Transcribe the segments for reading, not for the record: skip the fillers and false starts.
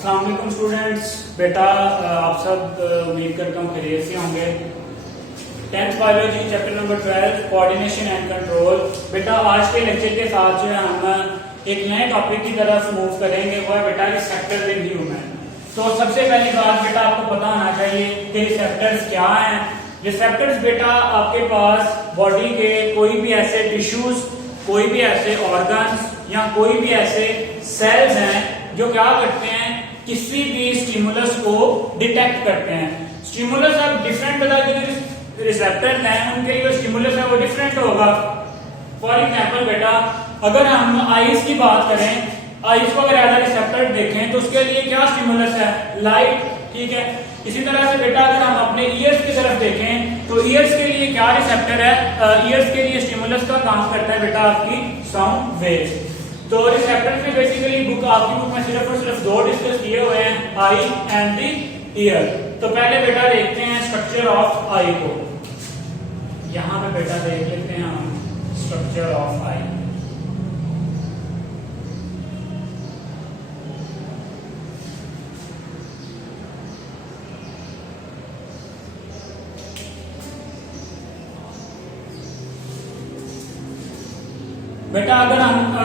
अस्सलाम वालेकुम स्टूडेंट्स। बेटा आप सब उम्मीद करता हूँ खैरियत से होंगे। 10th biology chapter number 12 coordination and control. बेटा आज के लेक्चर के साथ जो है हम एक नए टॉपिक की तरफ मूव करेंगे, वो है बेटा रिसेप्टर्स इन ह्यूमन। तो सबसे पहली बात बेटा आपको पता होना चाहिए कि रिसेप्टर्स क्या हैं। रिसेप्टर्स बेटा आपके पास बॉडी के कोई भी ऐसे टिश्यूज, कोई भी ऐसे ऑर्गन्स या कोई भी ऐसे सेल्स हैं जो क्या करते हैं, किसी भी स्टिमुलस को डिटेक्ट करते हैं। स्टिमुलस अब डिफरेंट बता जो रिसेप्टर्स हैं उनके लिए स्टिमुलस है वो डिफरेंट होगा। फॉर एग्जांपल बेटा अगर हम आईज की बात करें, आईज को अगर एज अ रिसेप्टर देखें तो उसके लिए क्या स्टिमुलस है, लाइट। ठीक है, इसी तरह से बेटा अगर हम अपने ईयर्स की तरफ देखें तो ईयर्स के लिए क्या रिसेप्टर है, ईयर्स के लिए स्टिमुलस का काम करता है बेटा आपकी साउंड वेव्स। तो रिसेप्टर्स में बेसिकली बुक आपकी बुक में सिर्फ और सिर्फ दो डिस्कस किए हुए हैं, आई एंड द ईयर। तो पहले बेटा देखते हैं स्ट्रक्चर ऑफ आई को। यहां पे बेटा देख लेते हैं हम स्ट्रक्चर ऑफ आई। बेटा अगर हम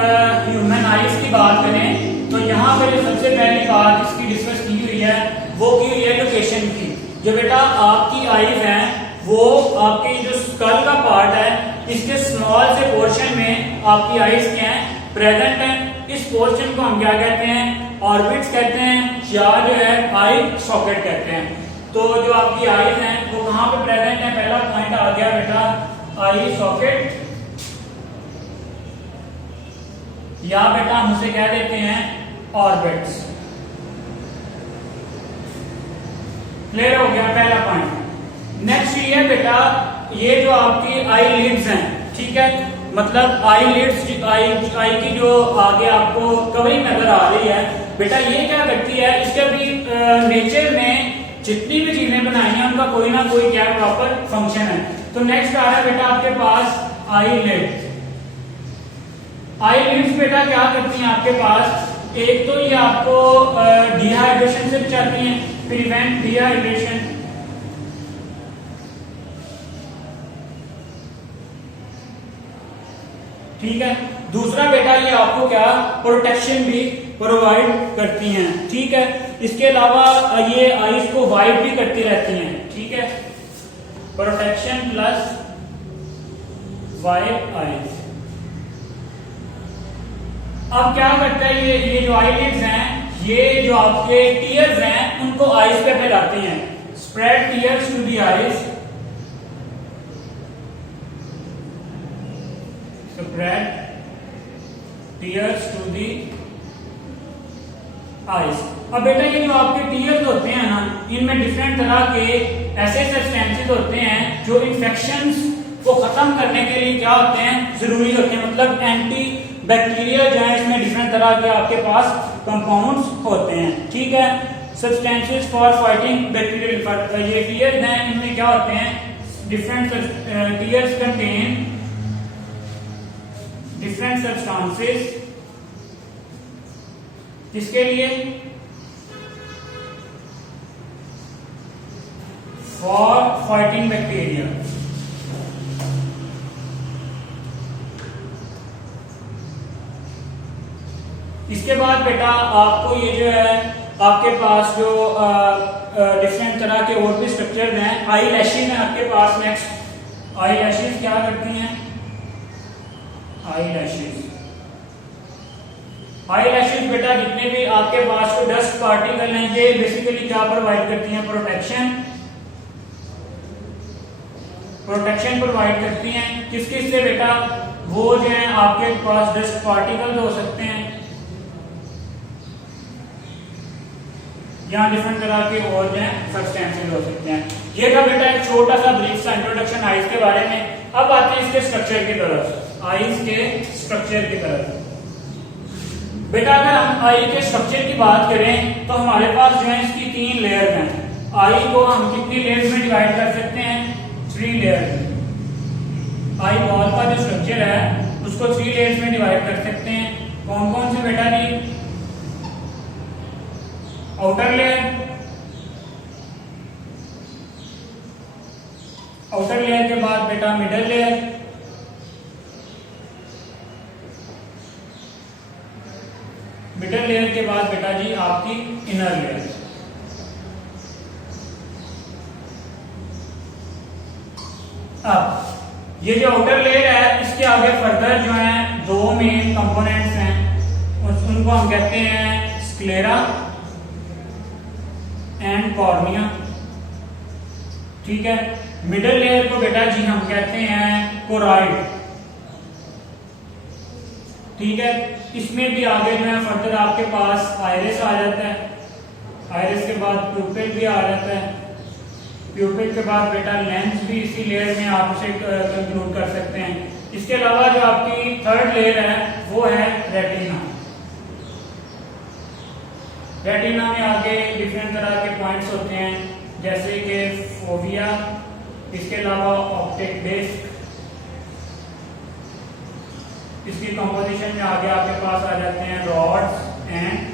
ह्यूमन आईज की बात करें तो यहाँ पे जो सबसे पहली बात इसकी डिस्कस की हुई है वो की हुई है लोकेशन की। जो बेटा आपकी आईज हैं वो आपके जो स्कल का पार्ट है इसके स्मॉल से पोर्शन में आपकी आईज क्या है, प्रेजेंट है। इस पोर्शन को हम क्या कहते हैं, ऑर्बिट्स कहते हैं या जो है आई सॉकेट कहते हैं। तो जो आपकी आईज हैं वो कहाँ पे प्रेजेंट है, पहला पॉइंट आ गया बेटा आई सॉकेट, या बेटा हम उसे कह देते हैं ऑर्बिट्स। क्लियर हो गया पहला पॉइंट। नेक्स्ट ये है बेटा ये जो आपकी आई लिड्स हैं, ठीक है, मतलब आई लिड्स, आई की जो आगे आपको कवरिंग नजर आ रही है बेटा, ये क्या करती है, इसके भी नेचर में जितनी भी चीजें बनाई हैं उनका कोई ना कोई क्या प्रॉपर फंक्शन है। तो नेक्स्ट आ रहा है बेटा आपके पास आई लिड। आई लिड्स बेटा क्या करती हैं आपके पास, एक तो ये आपको डिहाइड्रेशन से बचाती हैं, प्रिवेंट डिहाइड्रेशन। ठीक है, दूसरा बेटा ये आपको क्या प्रोटेक्शन भी प्रोवाइड करती हैं। ठीक है, इसके अलावा ये आईज को वाइट भी करती रहती हैं। ठीक है, प्रोटेक्शन प्लस वाइट आईज। अब क्या करता है ये जो आईलिड्स हैं, ये जो आपके टीयर्स हैं उनको आईज पे फैलाते हैं। Spread tears to the eyes, spread tears to the eyes. अब बेटा ये जो आपके टीयर्स होते हैं ना, इनमें डिफरेंट तरह के ऐसे सब्सटेंसेस होते हैं जो इन्फेक्शंस को खत्म करने के लिए क्या होते हैं, जरूरी होते हैं। मतलब एंटी बैक्टीरिया जो है इसमें डिफरेंट तरह के आपके पास कंपाउंड्स होते हैं। ठीक है, सब्सटेंसेस फॉर फाइटिंग बैक्टीरियल। ये टीयर्स हैं, इनमें क्या होते हैं, different tears contain different substances, किसके लिए, फॉर फाइटिंग बैक्टीरिया। इसके बाद बेटा आपको ये जो है आपके पास जो डिफरेंट तरह के और भी स्ट्रक्चर हैं, आई लैशेज हैं आपके पास। नेक्स्ट आई लैशेज क्या करती हैं, आई लैशेज। आई लैशेज बेटा जितने भी आपके पास जो डस्ट पार्टिकल हैं ये बेसिकली क्या प्रोवाइड करती हैं, प्रोटेक्शन प्रोवाइड करती हैं। किस किस से बेटा, वो जो है आपके पास डस्ट पार्टिकल हो सकते हैं या डिफरेंट तरह के और जो है सब्सटेंसेस हो सकते हैं। ये था बेटा एक छोटा सा ब्रीफ सा इंट्रोडक्शन आईज के बारे में। अब आते हैं इसके स्ट्रक्चर की तरफ, आईज के स्ट्रक्चर की तरफ। बेटा अगर हम आई के स्ट्रक्चर की बात करें तो हमारे पास जो है इसकी 3 लेयर्स हैं। आई को हम कितनी लेयर्स में डिवाइड कर सकते हैं, 3 लेयर्स। आई बॉल का जो स्ट्रक्चर है उसको 3 लेयर्स में डिवाइड कर सकते हैं। कौन कौन से बेटा जी, आउटर लेयर, आउटर लेयर के बाद बेटा मिडल लेयर, मिडल लेयर के बाद बेटा जी आपकी इनर लेयर। अब ये जो आउटर लेयर है इसके आगे फर्दर जो है दो मेन कंपोनेंट्स हैं, उनको हम कहते हैं स्क्लेरा एंड कॉर्निया। ठीक है, मिडल लेयर को बेटा जी हम कहते हैं कोराइड। ठीक है, इसमें भी आगे जो है फर्दर आपके पास आइरिस आ जाता है, आइरिस के बाद प्यूपिल भी आ जाता है, प्यूपिल के बाद बेटा लेंस भी इसी लेयर में आप उसे कंक्लूड कर सकते हैं। इसके अलावा जो आपकी थर्ड लेयर है वो है रेटिना। रेटिना में आगे डिफरेंट तरह के पॉइंट्स होते हैं जैसे कि फोविया, इसके अलावा ऑप्टिक डिस्क, इसकी कंपोजिशन में आगे आपके पास आ जाते हैं रॉड्स एंड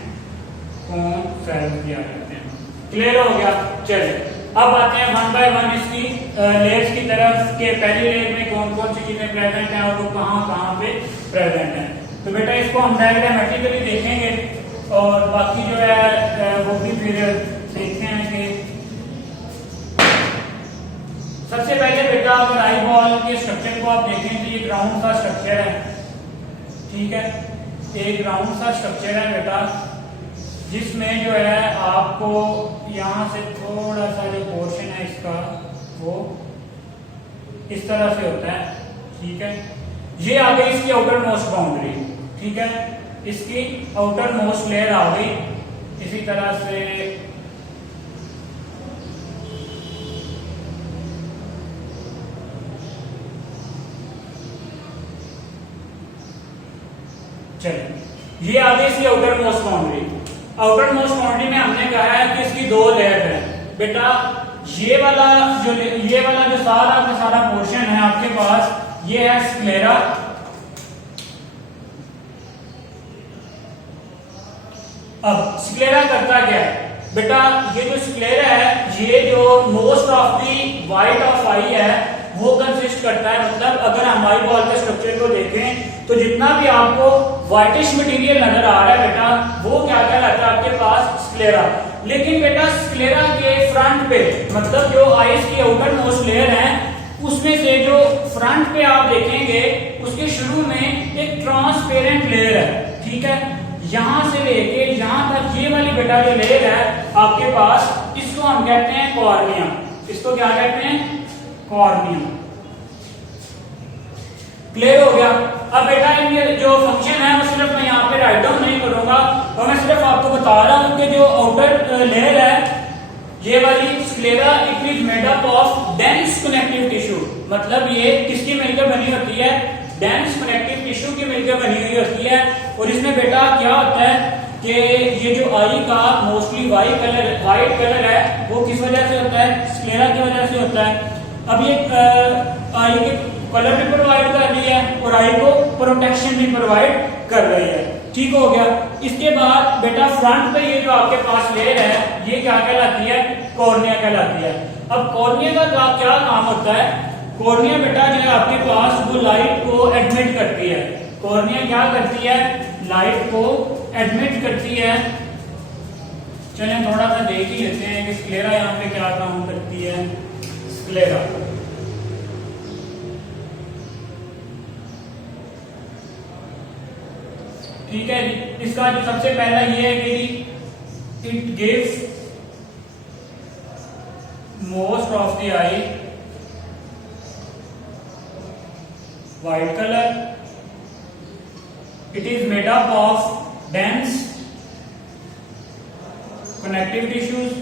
कोन सेल्स भी आ जाते हैं। क्लियर हो गया? चलिए अब आते हैं वन बाय वन इसकी लेयर्स की तरफ के पहली लेयर में कौन कौन सी चीजें प्रेजेंट हैं और वो कहाँ कहाँ पे प्रेजेंट हैं। तो बेटा इसको हम डायग्रामेटिकली देखेंगे और बाकी जो है वो भी फिर देखते हैं कि सबसे पहले बेटा अगर आई बॉल के स्ट्रक्चर को आप देखें तो ये ग्राउंड का स्ट्रक्चर है। ठीक है, एक राउंड सा स्ट्रक्चर है बेटा जिसमें जो है आपको यहां से थोड़ा सा जो पोर्शन है इसका वो इस तरह से होता है। ठीक है, ये आ गई इसकी आउटर मोस्ट बाउंड्री। ठीक है, इसकी आउटर मोस्ट लेयर आ गई इसी तरह से चलिए ये आ गई इसकी outer most boundary. Outer most boundary में हमने कहा है कि इसकी दो लेयर है बेटा। ये वाला जो सारा का सारा पोर्शन है आपके पास ये है स्क्लेरा। अब स्क्लेरा करता क्या है बेटा? ये जो स्क्लेरा है ये जो most of the white of eye है वो कंसिस्ट करता है। मतलब अगर हम आई बॉल के स्ट्रक्चर को देखें तो जितना भी आपको व्हाइटिश मटेरियल नजर आ रहा है बेटा वो क्या कहलाता है आपके पास? स्क्लेरा। लेकिन बेटा स्क्लेरा के फ्रंट पे मतलब जो आइस की आउटर मोस्ट लेयर है उसमें से जो फ्रंट पे आप देखेंगे उसके शुरू में एक ट्रांसपेरेंट लेयर है। ठीक है, यहां से लेके यहां तक ये वाली बेटा जो लेयर है आपके पास इसको हम कहते हैं कॉर्निया। इसको क्या कहते हैं? कॉर्निया। क्लियर हो गया? अब बेटा ये जो फंक्शन है वो सिर्फ मैं यहाँ पे राइट डाउन नहीं करूंगा और मैं सिर्फ आपको बता रहा हूं कि जो आउटर लेयर है ये वाली sclera it is made up of dense connective tissue. मतलब ये किसकी मिलकर बनी होती है? डेंस कनेक्टिव टिश्यू की मिलकर बनी हुई होती है। और इसमें बेटा क्या होता है कि ये जो आई का मोस्टली वाइट कलर है वो किस वजह से होता है? स्क्लेरा की वजह से होता है। अब ये आई के कलर भी प्रोवाइड कर रही है और आई को प्रोटेक्शन भी प्रोवाइड कर रही है। ठीक हो गया? इसके बाद बेटा फ्रंट पे ये जो आपके पास लेयर है ये क्या कहलाती है? कॉर्निया कहलाती है। अब कॉर्निया का क्या काम होता है? कॉर्निया बेटा जो है आपके पास वो लाइट को एडमिट करती है। कॉर्निया क्या करती है? लाइट को एडमिट करती है। चलिए थोड़ा सा देख ही लेते हैं कि स्क्लेरा यहाँ पे क्या काम करती है। स्क्लेरा ठीक है, इसका जो सबसे पहला ये है कि it gives most of the I white color. It is made up of dense connective tissues,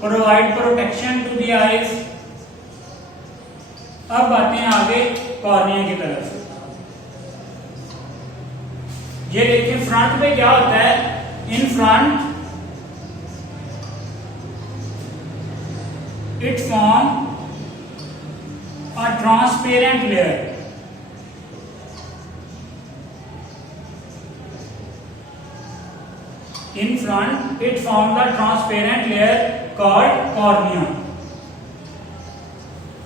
provide protection to the eyes. अब आते हैं आगे कॉर्निया की तरफ। ये देखिए फ्रंट पे क्या होता है? In front it form a transparent layer. In front it form the transparent layer called cornea.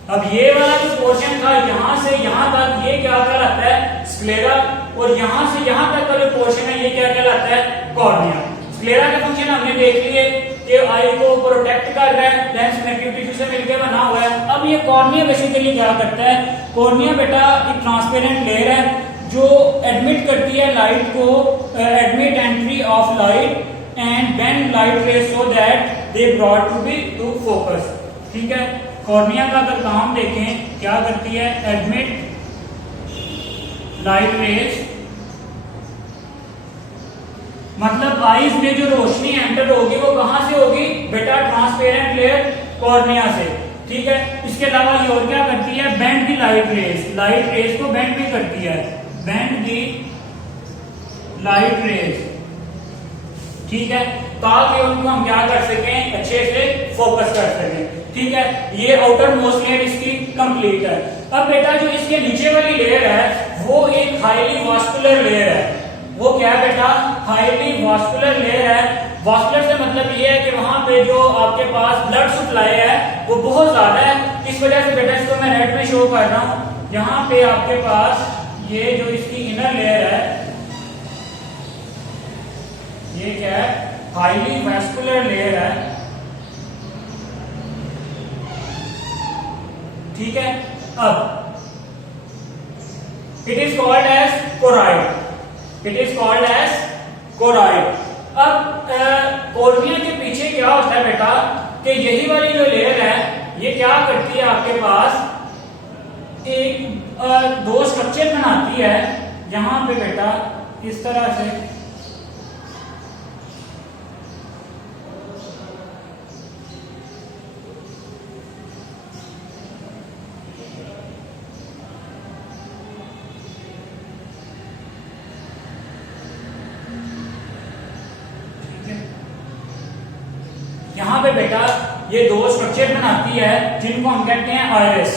अब ये वाला जो पोर्शन था यहां से यहां तक ये क्या कहलाता है स्क्लेरा, और यहां से यहां तक का जो पोर्शन है ये क्या कहलाता है कॉर्निया। स्क्लेरा के फंक्शन हमने देख लिए कि आई को प्रोटेक्ट कर रहा है, लेंस कनेक्टिव टिश्यू से मिलकर बना हुआ है। अब ये कॉर्निया बेसिकली क्या करता है, कॉर्निया बेटा एक ट्रांसपेरेंट लेयर है जो एडमिट करती है लाइट को, admit entry of light and bend light rays so that they brought to be to focus. ठीक है, कॉर्निया का अगर काम देखें क्या करती है, एडमिट लाइट रेज, मतलब आईज में जो रोशनी एंटर होगी वो कहां से होगी बेटा, ट्रांसपेरेंट लेयर कॉर्निया से। ठीक है, इसके अलावा ये और क्या करती है, बेंड दी लाइट रेज, लाइट रेज को बेंड भी करती है, बेंड दी लाइट रेज। ठीक है, ताकि उनको हम क्या कर सकें, अच्छे से फोकस कर सकें। ठीक है, ये आउटर मोस्ट लेयर इसकी कंप्लीट है। अब बेटा जो इसके नीचे वाली लेयर है वो एक हाईली वास्कुलर लेयर है। वो क्या है बेटा, हाईली वास्कुलर लेयर है। वास्कुलर से मतलब ये है कि वहां पे जो आपके पास ब्लड सप्लाई है वो बहुत ज्यादा है। इस वजह से बेटा इसको मैं रेड में शो कर रहा हूं। यहाँ पे आपके पास ये जो इसकी इनर लेयर है ये क्या है, हाईली वास्कुलर लेयर है। ठीक है, अब it is called as choroid, it is called as choroid. अब कॉर्निया के पीछे क्या होता है बेटा, कि यही वाली जो लेयर है ये क्या करती है, आपके पास एक दो स्ट्रक्चर बनाती है। यहां पे बेटा इस तरह से यहां पे बेटा ये दो स्ट्रक्चर बनाती है जिनको हम कहते हैं आयरिस।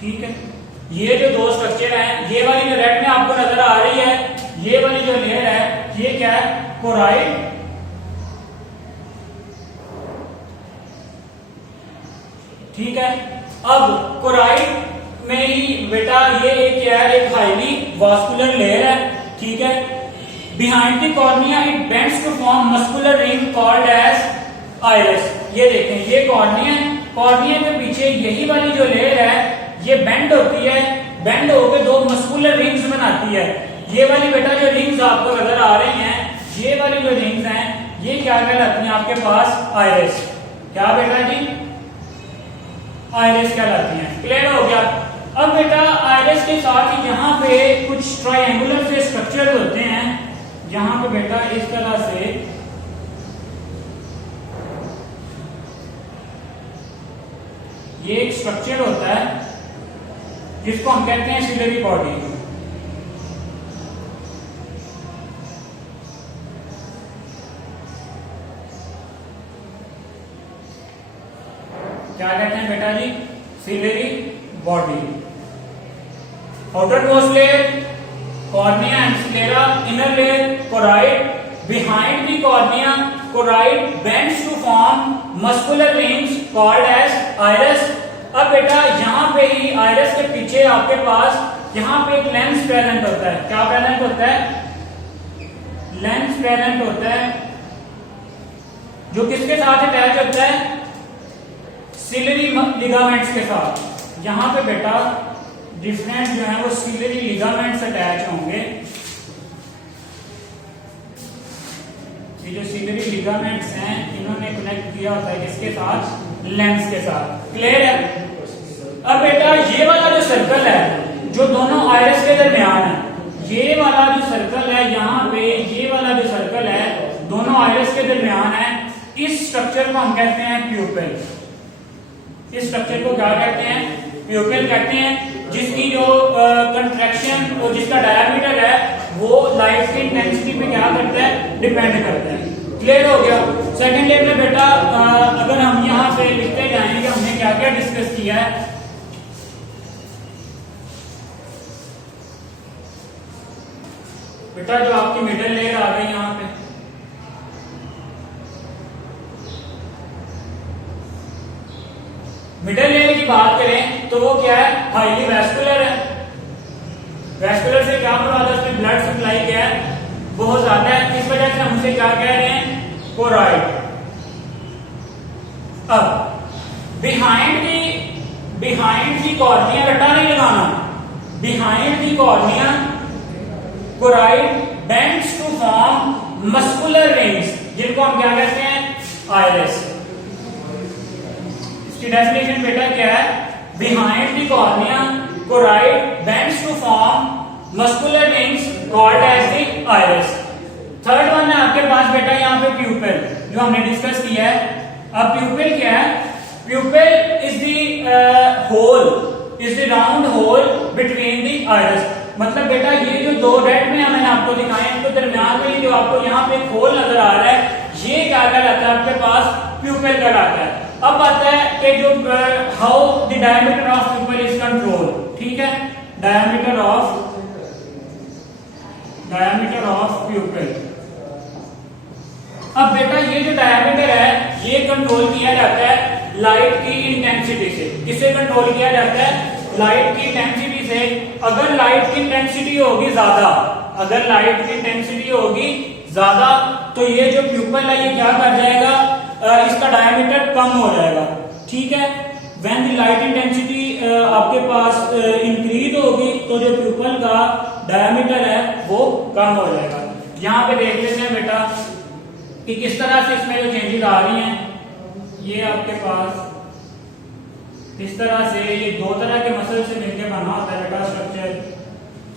ठीक है, ये जो दो स्ट्रक्चर है, ये वाली जो रेड में आपको नजर आ रही है, ये वाली जो लेयर है ये क्या है, कोराइड। ठीक है, अब कोराइड में ही बेटा ये एक क्या है, एक हाईली वास्कुलर लेयर है। ठीक है, behind the cornea it bends to form muscular ring called as iris. ये देखें, ये कॉर्निया है, कॉर्निया के पीचे यही वाली जो लेयर है ये बेंड होती है, बेंड होकर दो मस्कुलर रिंग्स बनाती है। ये वाली बेटा जो रिंग्स आपको नजर आ रही हैं, ये वाली जो रिंग्स हैं ये क्या कहलाती हैं आपके पास, आइरिस। क्या बेटा जी, आइरिस कहलाती हैं। क्लियर हो गया। अब बेटा आइरिस के साथ ही यहाँ पे कुछ ट्रायंगुलर से स्ट्रक्चर होते हैं। यहाँ पे बेटा इस तरह से ये एक स्ट्रक्चर होता है जिसको हम कहते हैं सिलरी बॉडी। क्या कहते हैं बेटा जी, ciliary body. Outermost layer cornea and sclera, inner layer choroid, behind the cornea choroid bends to form muscular rings called as iris। अब बेटा यहाँ पे ही आयरस के पीछे आपके पास यहाँ पे एक लेंस प्रेजेंट होता है। क्या प्रेजेंट होता है, लेंस प्रेजेंट होता है जो किसके साथ अटैच होता है, सिलरी लिगामेंट्स के साथ। यहाँ पे बेटा डिफरेंट जो है वो सिलरी लिगामेंट्स अटैच होंगे। ये जो सिलरी लिगामेंट्स हैं इन्होंने कनेक्ट किया होता है किसके साथ, लेंस के साथ। क्लियर है। अब बेटा ये वाला जो सर्कल है जो दोनों आयरस के दरमियान है, ये वाला जो सर्कल है यहाँ पे, ये वाला जो सर्कल है दोनों आयरस के दरमियान है, इस स्ट्रक्चर को हम कहते हैं प्यूपिल। इस स्ट्रक्चर को क्या कहते हैं, प्यूपिल कहते हैं। जिसकी जो कंट्रैक्शन और जिसका डायमीटर है वो लाइट की इंटेंसिटी पे क्या करता है, डिपेंड करता है। क्लियर हो गया। सेकंड लेयर में बेटा अगर हम यहाँ पे लिखते जाएंगे हमने क्या क्या डिस्कस किया है। बेटा जो आपकी मिडिल लेयर आ गई यहाँ पे, मिडिल लेयर की बात करें तो वो क्या है, हाईली वैस्कुलर है। वैस्कुलर से क्या मुराद है, उसमें ब्लड सप्लाई क्या है, बहुत ज्यादा है, इस वजह से हम उसे क्या कह रहे हैं, कोराइड। अब बिहाइंड दी कॉर्निया, रटा नहीं लगाना, behind the cornea choroid bends to form muscular rings, जिनको हम क्या कहते हैं, आइरिस। इसकी डेफिनेशन बेटा क्या है, behind the cornea choroid bends to form muscular rings called as the iris. Third one है आपके पास बेटा यहाँ पे प्यूपिल, जो हमने डिस्कस किया है। अब प्यूपिल क्या है, pupil is the hole, is the round hole between the iris. मतलब बेटा ये जो दो रेड में मैंने आपको दिखाए, इनके दरमियान में जो आपको यहाँ पे होल नजर आ रहा है, ये क्या कहलाता है आपके पास, प्यूपिल कहलाता है। अब आता है कि जो how the diameter of प्यूपिल is control, ठीक है, डायमीटर ऑफ प्यूपिल। अब बेटा ये जो डायमीटर है ये कंट्रोल किया जाता है लाइट की इंटेंसिटी से। किससे कंट्रोल किया जाता है, लाइट की इंटेंसिटी से। अगर लाइट की इंटेंसिटी होगी ज्यादा, अगर लाइट की इंटेंसिटी होगी ज्यादा, तो ये जो प्यूपिल है ये क्या कर जाएगा, इसका डायमीटर कम हो जाएगा, ठीक है। व्हेन द लाइट इंटेंसिटी आपके पास इंक्रीज होगी तो जो प्यूपिल का डायमीटर है वो कम हो जाएगा। यहाँ पे देख लेते हैं बेटा कि किस तरह से इसमें जो चेंजेस आ रही हैं। ये आपके पास इस तरह से ये दो तरह के मसल से मिलकर बना होता है बेटा structure,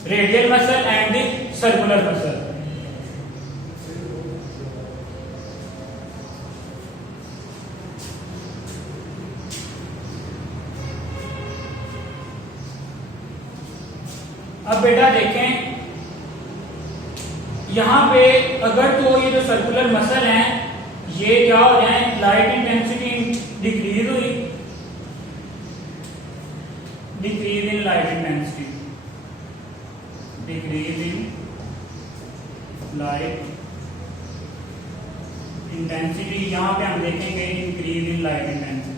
radial muscle and the circular muscle. अब बेटा देखें यहां पे अगर तो ये जो सर्कुलर मसल हैं ये क्या हो जाए, लाइट इंटेंसिटी डिक्रीज हुई, decrease in light intensity, decrease in light intensity, यहां पे हम देखेंगे इंक्रीज इन लाइट इंटेंसिटी।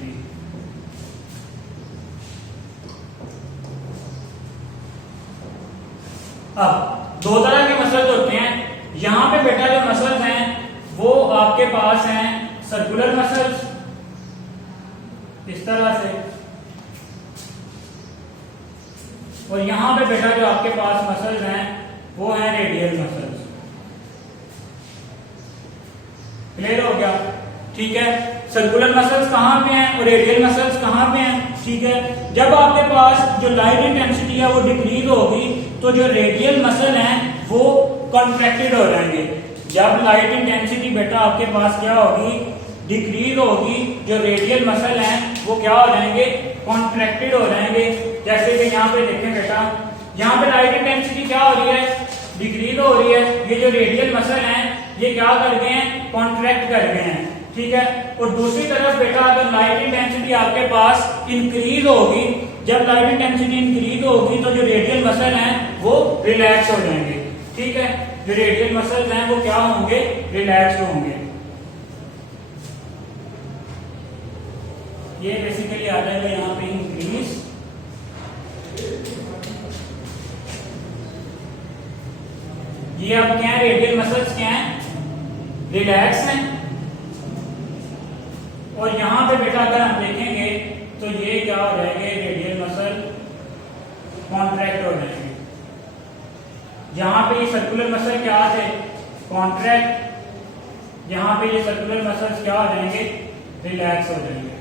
अब दो तरह के मसल्स होते हैं। यहां पे बेटा जो मसल्स हैं वो आपके पास हैं सर्कुलर मसल्स इस तरह से, और यहां पे बेटा जो आपके पास मसल्स हैं वो हैं रेडियल मसल्स। क्लियर हो गया, ठीक है। सर्कुलर मसल्स कहां पे हैं और रेडियल मसल्स कहां पे हैं, ठीक है। जब आपके पास जो लाइट इंटेंसिटी है वो डिक्रीज होगी तो जो रेडियल मसल हैं वो कॉन्ट्रैक्टेड हो जाएंगे। जब लाइट इंटेंसिटी बेटा आपके पास क्या होगी, डिक्रीज होगी, जो रेडियल मसल हैं वो क्या हो जाएंगे, कॉन्ट्रैक्टेड हो जाएंगे। जैसे कि यहाँ पे देखें बेटा, यहाँ पे लाइट इंटेंसिटी क्या हो रही है, डिक्रीज हो रही है। ये जो रेडियल मसल हैं ये क्या कर गए हैं, कॉन्ट्रैक्ट कर गए हैं, ठीक है। और दूसरी तरफ बेटा अगर लाइट इंटेंसिटी आपके पास इंक्रीज होगी, जब लाइट इंटेंसिटी इंक्रीज होगी तो जो रेडियल मसल हैं वो रिलैक्स हो जाएंगे, ठीक है। जो रेडियल मसल्स हैं वो क्या होंगे, रिलैक्स होंगे। ये बेसिकली आ जाएगा यहाँ पे इंक्रीज, ये अब क्या है, रेडियल मसल्स क्या है, रिलैक्स हैं। और यहां पे बेटा अगर हम देखेंगे तो ये क्या हो जाएंगे, रेडियल मसल कॉन्ट्रैक्ट हो जाएंगे। यहां पे ये सर्कुलर मसल क्या थे, कॉन्ट्रैक्ट, यहां पे ये सर्कुलर मसल्स क्या हो जाएंगे, रिलैक्स हो जाएंगे।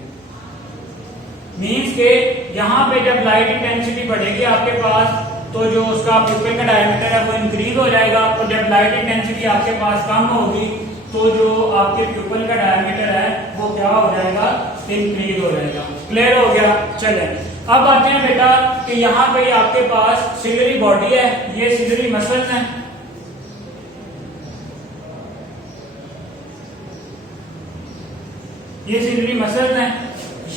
मींस के यहां पे जब लाइट इंटेंसिटी बढ़ेगी आपके पास तो जो उसका प्यूपिल का डायमीटर है वो इंक्रीज हो जाएगा, और जब लाइट इंटेंसिटी आपके पास कम होगी तो जो आपके प्यूपिल का डायमीटर है वो क्या हो जाएगा, इंक्रीज हो जाएगा। क्लियर हो गया, चले अब आते हैं बेटा कि यहाँ पे आपके पास सिलरी बॉडी है, ये सिलरी मसल्स हैं। ये सिलरी मसल्स हैं,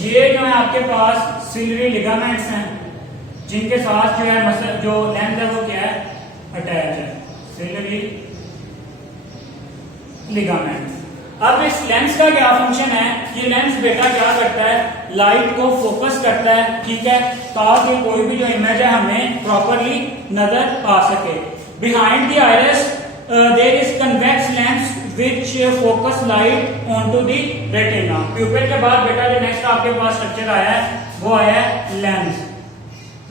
ये जो है आपके पास सिलरी लिगामेंट्स हैं जिनके साथ जो है मसल जो लेंथ है वो क्या है, अटैच है। Ciliary ligament. अब इस लेंस का क्या फंक्शन है, ये लेंस बेटा क्या करता है, लाइट को फोकस करता है, ठीक है, ताकि कोई भी जो इमेज है हमें प्रॉपरली नजर आ सके। Behind the iris there is convex lens which focus light onto the retina. Pupil के बाद बेटा जो नेक्स्ट आपके पास स्ट्रक्चर आया है वो आया है लेंस।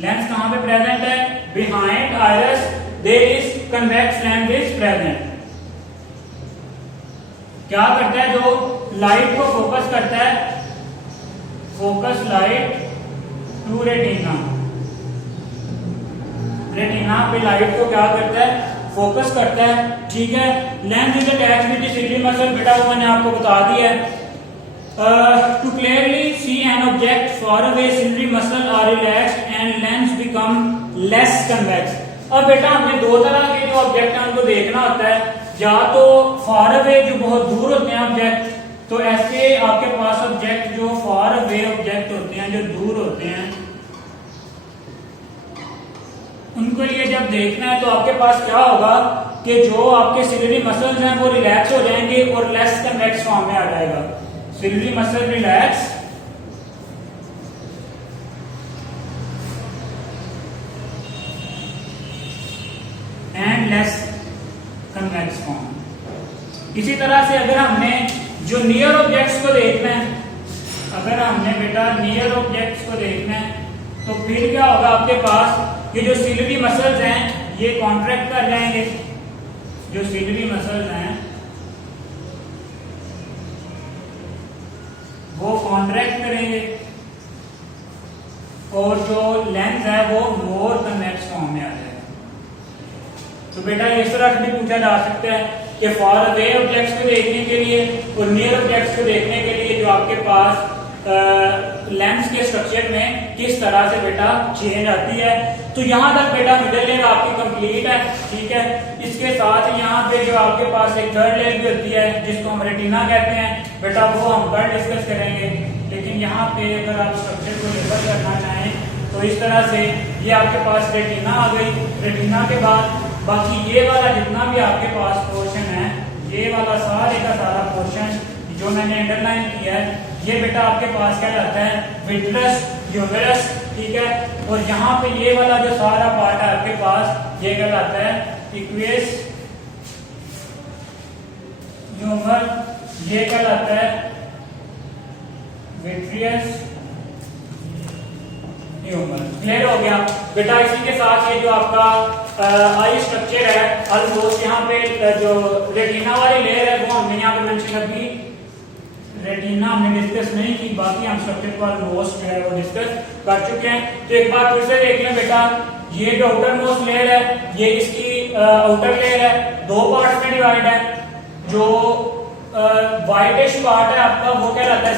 लेंस कहां पे प्रेजेंट है, behind iris there is convex lens is present. क्या करता है, जो लाइट को फोकस करता है, focus light to retina. Retina पे लाइट को क्या करता है, फोकस करता है, ठीक है। Lens is attached with the ciliary muscle, बेटा वो मैंने आपको बता दिया है। To clearly see an object far away ciliary muscle are relaxed and lens become less convex. अब बेटा हमें दो तरह के जो ऑब्जेक्ट हैं उनको देखना होता है, या तो फार अवे जो बहुत दूर होते हैं ऑब्जेक्ट, तो ऐसे आपके पास ऑब्जेक्ट जो फार अवे ऑब्जेक्ट होते हैं, जो दूर होते हैं, उनको लिए जब देखना है तो आपके पास क्या होगा कि जो आपके सिलियरी मसल्स हैं वो रिलैक्स हो जाएंगे और लेस कन्वेक्स फॉर्म में आ जाएगा। Ciliary muscle relax and less convex form. इसी तरह से अगर हमने जो नियर ऑब्जेक्ट्स को देखना है, अगर हमने बेटा नियर ऑब्जेक्ट्स को देखना है तो फिर क्या होगा, आपके पास ये जो सिलियरी मसल्स हैं ये कॉन्ट्रैक्ट कर जाएंगे। जो सिलियरी मसल्स हैं वो कॉन्ट्रैक्ट करेंगे और जो लेंस है वो मोर कन्वेक्स फॉर्म में आ जाएगा। तो बेटा इस तरह से भी पूछा जा सकता है कि फार अवे ऑब्जेक्ट्स को देखने के लिए और नियर ऑब्जेक्ट्स को देखने के लिए जो आपके पास लेंस के स्ट्रक्चर में किस तरह से बेटा चेंज आती है। तो यहाँ तक बेटा मिडिल लेयर आपकी कंप्लीट है, ठीक है। इसके साथ यहाँ पे जो आपके पास एक थर्ड लेयर भी होती है जिसको हम रेटिना कहते हैं, बेटा वो हम कल डिस्कस करेंगे। लेकिन यहाँ पे अगर आप स्ट्रक्चर को लेबल करना चाहें तो इस तरह से ये आपके पास रेटिना आ गई। रेटिना के बाद बाकी ये वाला जितना भी आपके पास पोर्शन है, ये वाला सारे का सारा पोर्शन जो मैंने अंडरलाइन किया है, ये बेटा आपके पास क्या जाता है, विट्रस ह्यूमेरस, ठीक है। और यहाँ पे ये वाला जो सारा पार्ट है आपके पास ये क्या जाता है, इक्वेस ह्यूमर, ये क्या जाता है, विट्रियस ह्यूमर। क्लियर हो गया बेटा। इसी के साथ ये जो आपका आई स्ट्रक्चर है ऑलमोस्ट यहाँ पे जो रेटिना वाली लेयर है वो हमने यहाँ पे मेंशन अभी रेटिना हमने डिस्कस नहीं की, बाकी हम स्ट्रक्चर को ऑलमोस्ट जो है वो डिस्कस कर चुके हैं। तो एक बार फिर से देख लें बेटा, ये जो आउटर मोस्ट लेयर है ये इसकी आउटर लेयर है, दो पार्ट्स में डिवाइड है। जो व्हाइटिश पार्ट है आपका वो क्या रहता है,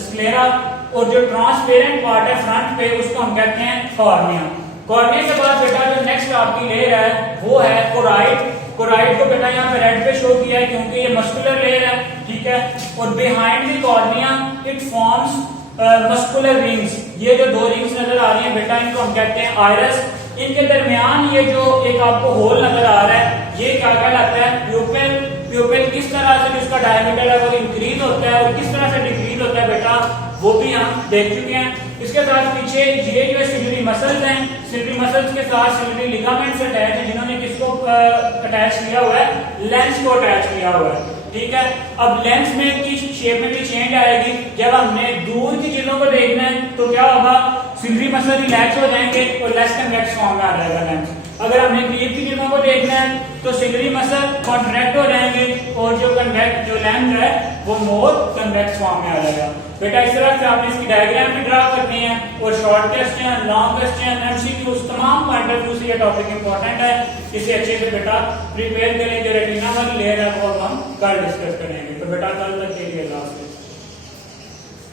स्क्लेरा, और जो ट्रांसपेरेंट पार्ट है फ्रंट पे उसको हम कहते हैं कॉर्निया। कॉर्निया के बाद बेटा जो नेक्स्ट आपकी लेयर है वो है कोराइड। कोराइड को बेटा यहाँ पे रेड पे शो किया है क्योंकि ये मस्कुलर लेयर है, ठीक है। और behind the cornea it forms muscular rings. ये जो दो रिंग्स नजर आ रही हैं बेटा इनको हम कहते हैं आइरस। इनके दरमियान ये जो एक आपको होल नजर आ रहा है ये क्या कहलाता है, प्यूपिल। प्यूपिल किस तरह से इसका डायमीटर है वो इंक्रीज होता है और किस तरह से डिक्रीज होता है बेटा वो भी हम देख चुके हैं। इसके साथ पीछे ये जो सिलियरी मसल्स हैं, सिलियरी मसल्स के साथ सिलियरी लिगामेंट्स अटैच है जिन्होंने किसको अटैच किया हुआ है, लेंस को अटैच किया हुआ है, ठीक है। अब लेंस में की शेप में भी चेंज आएगी। जब हमने दूर की चीजों को देखना है तो क्या होगा, सिलियरी मसल रिलैक्स हो जाएंगे और लेस कन्वेक्स फॉर्म में आ जाएगा लेंस। अगर हमने करीब की चीजों को देखना है तो सिलियरी मसल कॉन्ट्रैक्ट हो जाएंगे और जो कन्वेक्स जो लेंस है वो मोर कन्वेक्स फॉर्म में आ जाएगा। बेटा इस तरह से आपने इसकी डायग्राम भी ड्रा करनी है और short question, long question, MCQs तमाम पॉइंट ऑफ व्यू से ये टॉपिक इंपॉर्टेंट है। इसे अच्छे से बेटा प्रिपेयर करें। जो रेटिना वाली लेयर है वो हम कल डिस्कस करेंगे। तो बेटा कल तक के लिए लास्ट